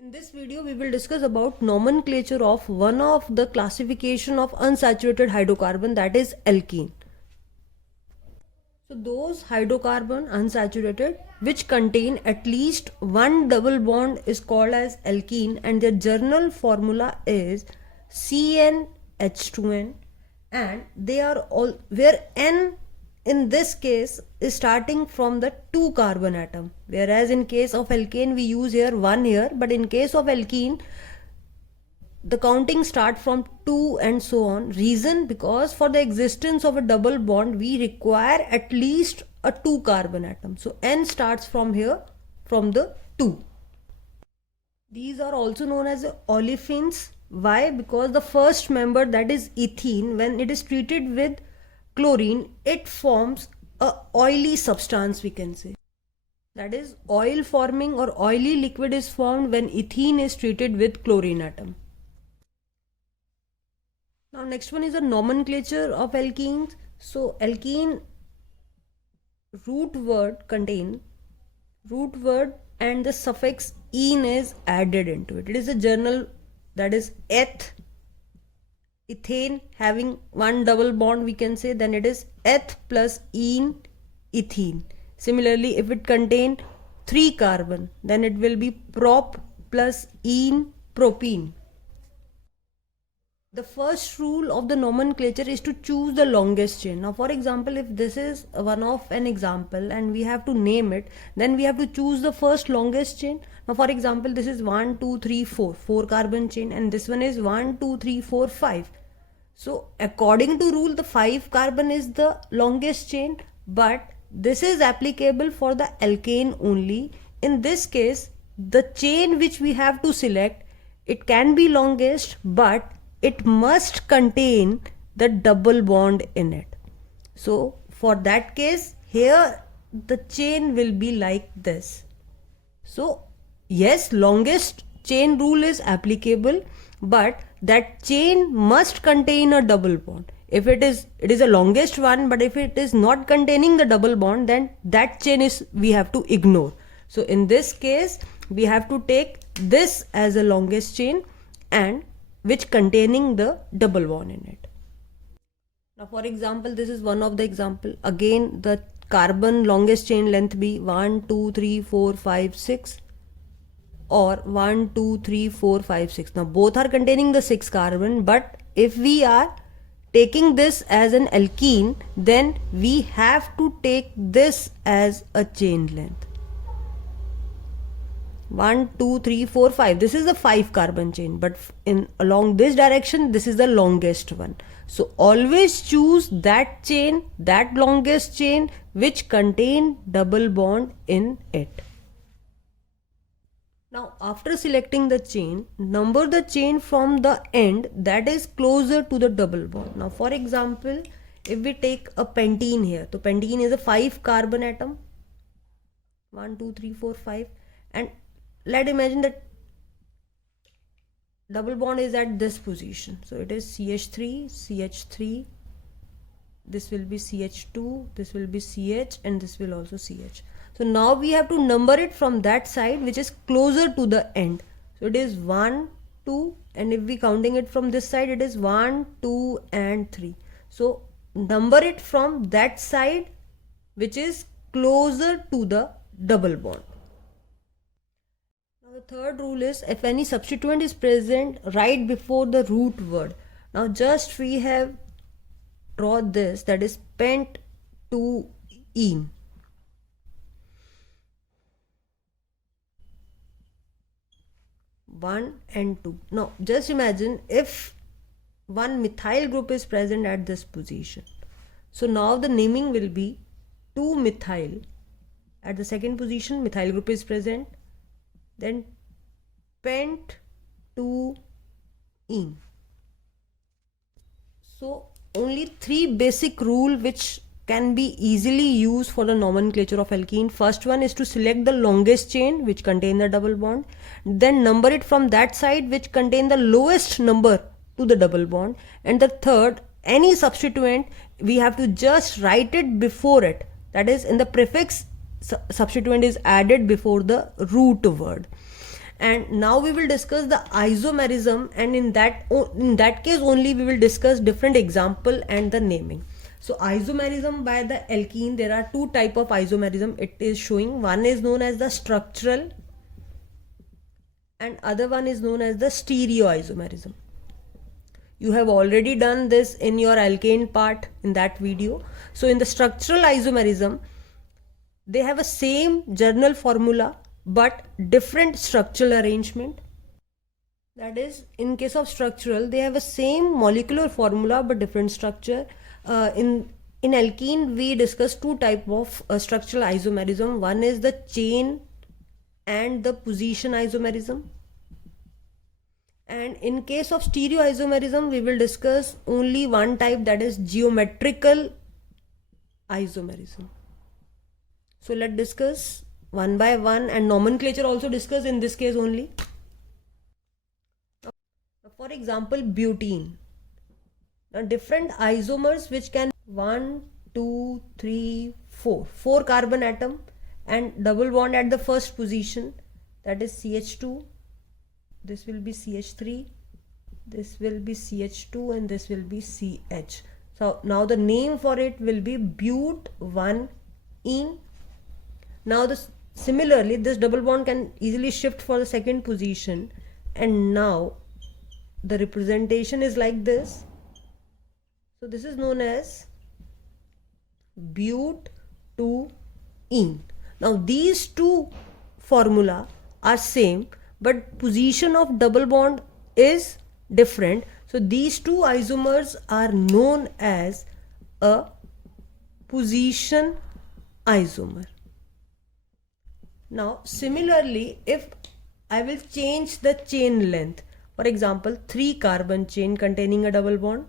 In this video, we will discuss about nomenclature of one of the classification of unsaturated hydrocarbon, that is alkene. So those hydrocarbon unsaturated which contain at least one double bond is called as alkene, and their general formula is CnH2n, and they are all where N in this case is starting from the 2 carbon atom, whereas in case of alkane we use here 1 here, but in case of alkene the counting start from 2 and so on. Reason, because for the existence of a double bond we require at least a 2 carbon atom, so N starts from here, from the 2. These are also known as olefins. Why? Because the first member, that is ethene, when it is treated with chlorine, it forms a oily substance, we can say. That is, oil forming or oily liquid is formed when ethene is treated with chlorine atom. Now next one is a nomenclature of alkenes. So alkene root word contain root word and the suffix "ene" is added into it. It is a general, that is eth, ethane having one double bond, we can say, then it is eth plus ene, ethene. Similarly, if it contain 3 carbon, then it will be prop plus ene, propene. The first rule of the nomenclature is to choose the longest chain. Now for example, if this is one of an example and we have to name it, then we have to choose the first longest chain. Now for example, this is 1 2 3 4 carbon chain, and this one is 1 2 3 4 5. So according to rule, the 5 carbon is the longest chain, but this is applicable for the alkane only. In this case, the chain which we have to select, it can be longest, but it must contain the double bond in it. So for that case, here the chain will be like this. So yes, longest chain rule is applicable, but that chain must contain a double bond. If it is a longest one, but if it is not containing the double bond, then that chain is we have to ignore. So in this case, we have to take this as a longest chain and which containing the double bond in it. Now for example, this is one of the example. Again, the carbon longest chain length be 1 2 3 4 5 6 or 1 2 3 4 5 6. Now both are containing the 6 carbon, but if we are taking this as an alkene, then we have to take this as a chain length. 1 2 3 4 5, this is a 5 carbon chain, but in along this direction this is the longest one. So always choose that chain, that longest chain which contain double bond in it. Now after selecting the chain, number the chain from the end that is closer to the double bond. Now for example, if we take a pentene here, so pentene is a 5 carbon atom, 1 2 3 4 5, and let's imagine that double bond is at this position. So it is CH3, CH3, this will be CH2, this will be CH, and this will also CH. So now we have to number it from that side which is closer to the end. So it is 1, 2, and if we counting it from this side, it is 1, 2, and 3. So number it from that side which is closer to the double bond. The third rule is if any substituent is present right before the root word. Now just we have draw this, that is pent 2-ene. One and 2. Now just imagine if one methyl group is present at this position. So now the naming will be 2-methyl. At the second position, methyl group is present. Then pent 2-ene. So only 3 basic rule which can be easily used for the nomenclature of alkene. First one is to select the longest chain which contain the double bond, then number it from that side which contain the lowest number to the double bond, and the third, any substituent we have to just write it before it, that is in the prefix substituent is added before the root word. And now we will discuss the isomerism, and in that case only we will discuss different example and the naming. So isomerism by the alkene, there are two type of isomerism it is showing. One is known as the structural and other one is known as the stereoisomerism. You have already done this in your alkane part in that video. So in the structural isomerism, they have a same journal formula but different structural arrangement. That is, in case of structural, they have a same molecular formula but different structure. In alkene, we discuss two type of structural isomerism. One is the chain and the position isomerism. And in case of stereoisomerism, we will discuss only one type, that is geometrical isomerism. So let's discuss one by one, and nomenclature also discuss in this case only. For example, butene. Now different isomers which can 1, 2, 3, 4 carbon atom and double bond at the first position, that is CH2. This will be CH3, this will be CH2, and this will be CH. So now the name for it will be but1ene. Now similarly this double bond can easily shift for the second position, and now the representation is like this. So this is known as but2ene. Now these two formula are same, but position of double bond is different. So these two isomers are known as a position isomer. Now similarly, if I will change the chain length, for example 3 carbon chain containing a double bond,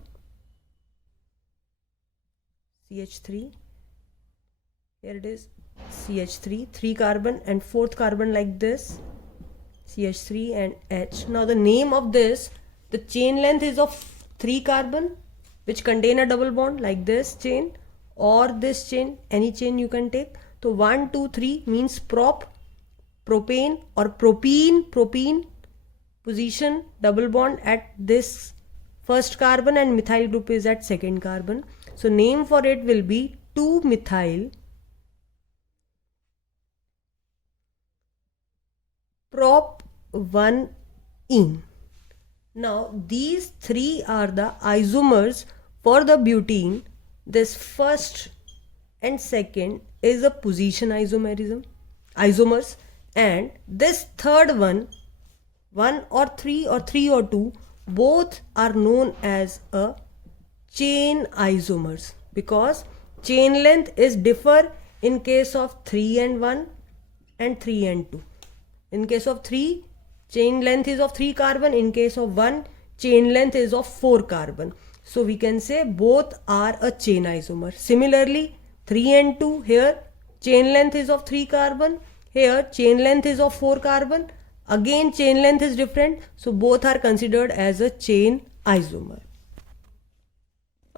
CH3, here it is CH3, 3 carbon and 4th carbon like this, CH3 and H. Now the name of this, the chain length is of 3 carbon which contain a double bond like this chain or this chain, any chain you can take. So 1, 2, 3 means propane or propene position double bond at this first carbon, and methyl group is at second carbon. So name for it will be 2-methyl prop1ene. Now these three are the isomers for the butene. This first and second is a position isomers, and this third one or 3 or 2, both are known as a chain isomers, because chain length is differ in case of 3 and 1 and 3 and 2. In case of 3, chain length is of 3 carbon. In case of 1, chain length is of 4 carbon. So we can say both are a chain isomer. Similarly, 3 and 2, here chain length is of 3 carbon. Here chain length is of 4 carbon. Again chain length is different. So both are considered as a chain isomer.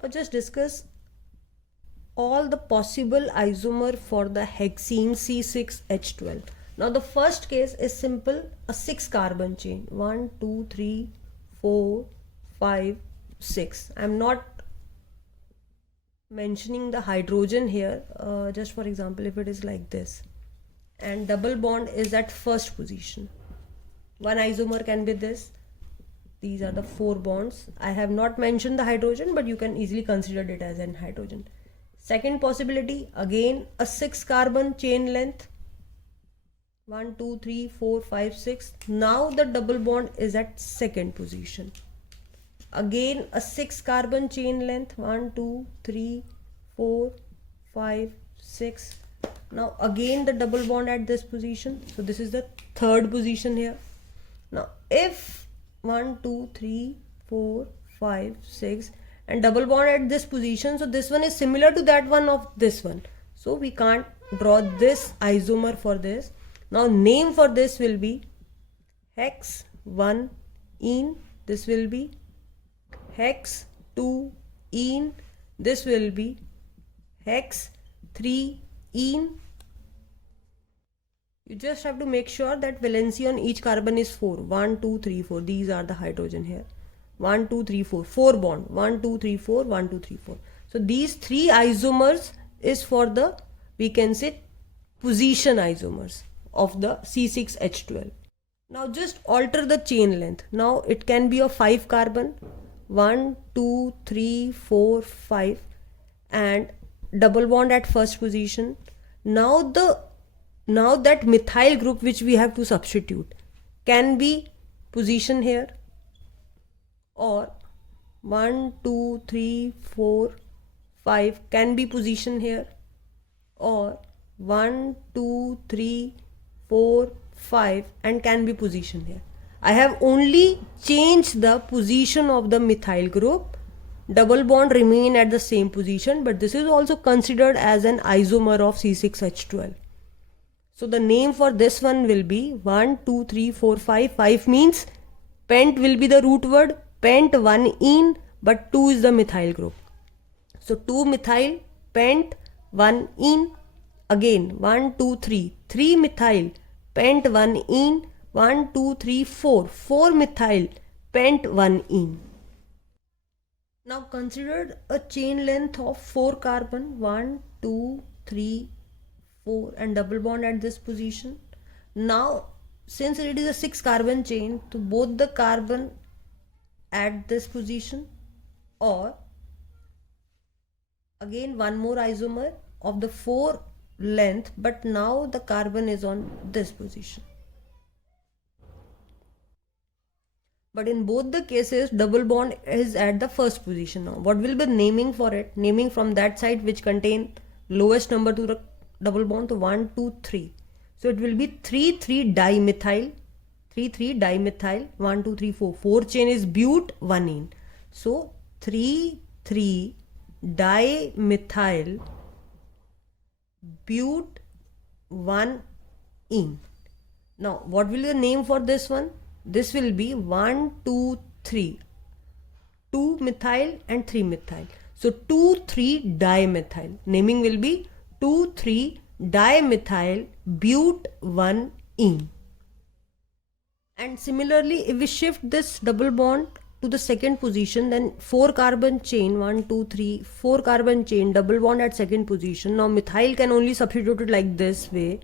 Now just discuss all the possible isomer for the hexene C6H12. Now the first case is simple, a 6 carbon chain, 1, 2, 3, 4, 5, 6. I am not mentioning the hydrogen here, just for example if it is like this, and double bond is at first position. One isomer can be this. These are the 4 bonds. I have not mentioned the hydrogen, but you can easily consider it as an hydrogen. Second possibility, again a 6 carbon chain length, 1, 2, 3, 4, 5, 6. Now the double bond is at second position. Again a 6 carbon chain length, 1, 2, 3, 4, 5, 6. Now again the double bond at this position. So this is the third position here. Now if 1, 2, 3, 4, 5, 6 and double bond at this position, so this one is similar to that one of this one. So we can't draw this isomer for this. Now name for this will be hex1ene. This will be hex2ene. This will be hex3ene. You just have to make sure that valency on each carbon is 4. 1, 2, 3, 4. These are the hydrogen here. 1, 2, 3, 4. 4 bond. 1, 2, 3, 4. 1, 2, 3, 4. So these 3 isomers is for the, we can say, position isomers of the C6H12. Now just alter the chain length. Now it can be of 5 carbon. 1, 2, 3, 4, 5. And double bond at first position. Now that methyl group which we have to substitute can be position here, or 1, 2, 3, 4, 5 can be position here, or 1, 2, 3, 4, 5 and can be position here. I have only changed the position of the methyl group. Double bond remain at the same position, but this is also considered as an isomer of C6H12. So the name for this one will be 1, 2, 3, 4, 5. 5 means pent will be the root word, pent 1 ene, but 2 is the methyl group. So 2 methyl, pent 1 ene. Again 1, 2, 3. 3 methyl, pent 1 ene. 1, 2, 3, 4. 4 methyl, pent 1 ene. Now consider a chain length of 4 carbon. 1, 2, 3, 4 and double bond at this position. Now since it is a 6 carbon chain, to both the carbon at this position, or again one more isomer of the 4 length, but now the carbon is on this position. But in both the cases double bond is at the first position. Now what will be naming for it? Naming from that side which contain lowest number to the double bond, to 1, 2, 3. So it will be 3, 3 dimethyl. 3, 3 dimethyl. 1, 2, 3, 4. 4 chain is but 1 ene. So 3, 3 dimethyl but 1 ene. Now what will be the name for this one? This will be 1, 2, 3. 2 methyl and 3 methyl. So 2, 3 dimethyl. Naming will be 2, 3 dimethyl but 1 ene. And similarly, if we shift this double bond to the second position, then 4 carbon chain, 1, 2, 3, 4 carbon chain, double bond at second position. Now methyl can only substitute it like this way.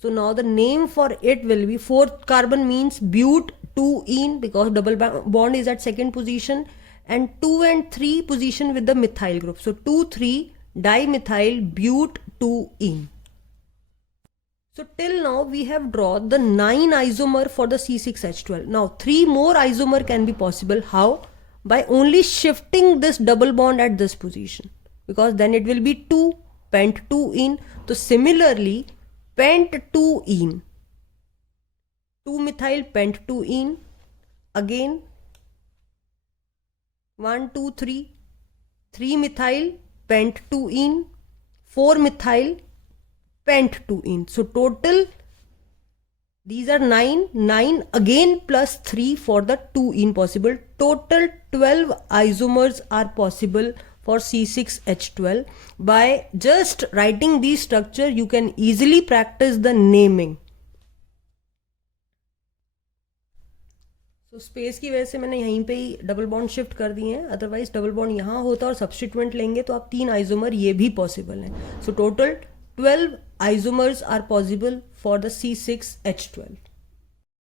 So now the name for it will be 4 carbon means but 2 ene, because double bond is at second position, and 2 and 3 position with the methyl group. So 2, 3 dimethyl but 2 ene. So till now we have drawn the 9 isomer for the C6H12. Now 3 more isomer can be possible. How? By only shifting this double bond at this position, because then it will be 2 pent 2 ene. So similarly pent 2 ene, 2 methyl pent 2 ene. Again 1, 2, 3, 3 methyl pent 2 ene, 4 methyl pent 2 ene. So total these are 9 again plus 3 for the 2 ene possible. Total 12 isomers are possible for C6H12. By just writing these structure you can easily practice the naming. तो space की वजह से मैंने यहीं पे ही double bond shift कर दिए हैं, अदरवाइज डबल बॉन्ड यहाँ होता और सब्स्टिट्यूएंट लेंगे तो आप 3 आइसोमर ये भी पॉसिबल हैं. So total 12 isomers are possible for the C6H12.